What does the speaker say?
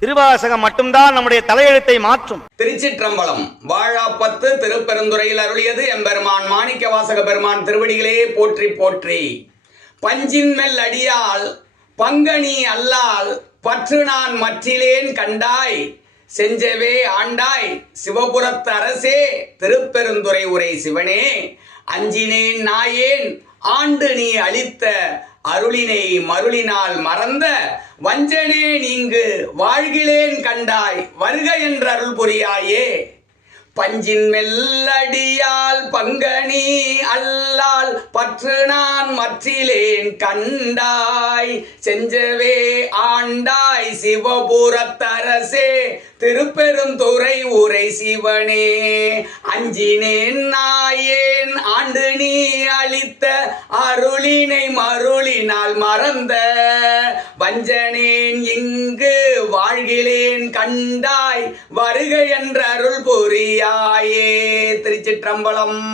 திருவாசகம் மட்டும்தான் நம்முடைய தலையெழுத்தை மாற்றும். திருச்சிற்றம்பலம். வாழாப்பத்து திருப்பெருந்துறையில் அருளியது எம்பெருமான் மாணிக்க வாசக பெருமான் திருவடிகளே போற்றி போற்றி. பஞ்சின் மெல் அடியால் பங்கனி அல்லால் பற்று நான் மற்றிலேன் கண்டாய் செஞ்சவே ஆண்டாய் சிவபுரத்து அரசே திருப்பெருந்துறை உரை சிவனே அஞ்சினேன் நாயேன் ஆண்டு நீ அளித்த அருளினை மருளினால் மறந்த வஞ்சனே நீங்கு வாழ்கிலேன் கண்டாய் வருக என்ற அருள் புரியாயே. பஞ்சின் மெல்லடியால் பங்கனி அல்லால் பற்று நான் மற்றிலேன் கண்டாய் செஞ்சவே ஆண்டாய் சிவபுரத்தரசே திருப்பெருந்துறை உரை சிவனே அஞ்சினேன் நாயேன் ஆண்டு நீ அளித்த அருளினை மருளினால் மறந்த வஞ்சனேன் இங்கு வாழ்கிலேன் கண்டாய் வருக என்ற அருள் புரியாயே. திருச்சிற்றம்பலம்.